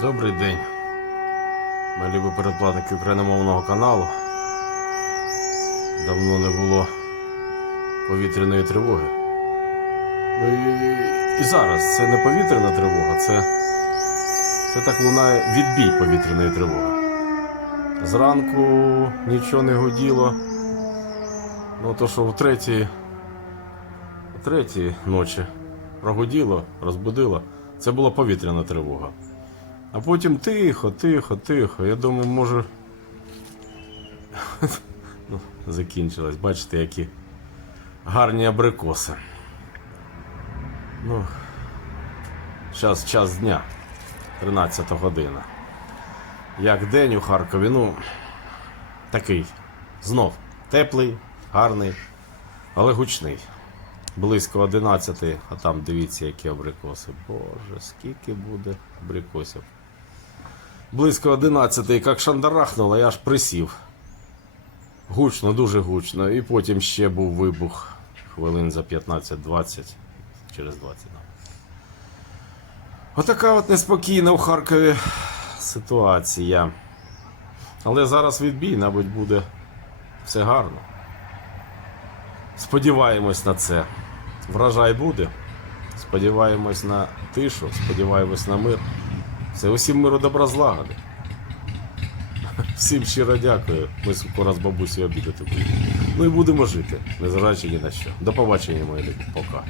Добрий день, мої любі передплатники україномовного каналу. Давно не було повітряної тривоги. Ну і, і зараз це не повітряна тривога, це, це так лунає відбій повітряної тривоги. Зранку нічого не годіло. Ну то що в третій, в третій ночі прогуділо, розбудило, це була повітряна тривога. А потім тихо, тихо, тихо. Я думаю, може. ну, закінчилось. Бачите, які гарні абрикоси. Ну, час, час дня, 13 година. Як день у Харкові, ну, такий. Знов теплий, гарний, але гучний. Близько 11, а там дивіться, які абрикоси. Боже, скільки буде абрикосів. Близько 11, як шандарахнуло, я аж присів. Гучно, дуже гучно. І потім ще був вибух хвилин за 15-20, через 20. Отака от неспокійна в Харкові ситуація. Але зараз відбій, мабуть, буде все гарно. Сподіваємось на це. Врожай буде. Сподіваємось на тишу, сподіваємось на мир. Все, усім миру добра злагоди. Всім щиро дякую. Ми скоро з бабусею обідати будемо. Ну і будемо жити, незважаючи ні на що. До побачення, мої люди. Пока.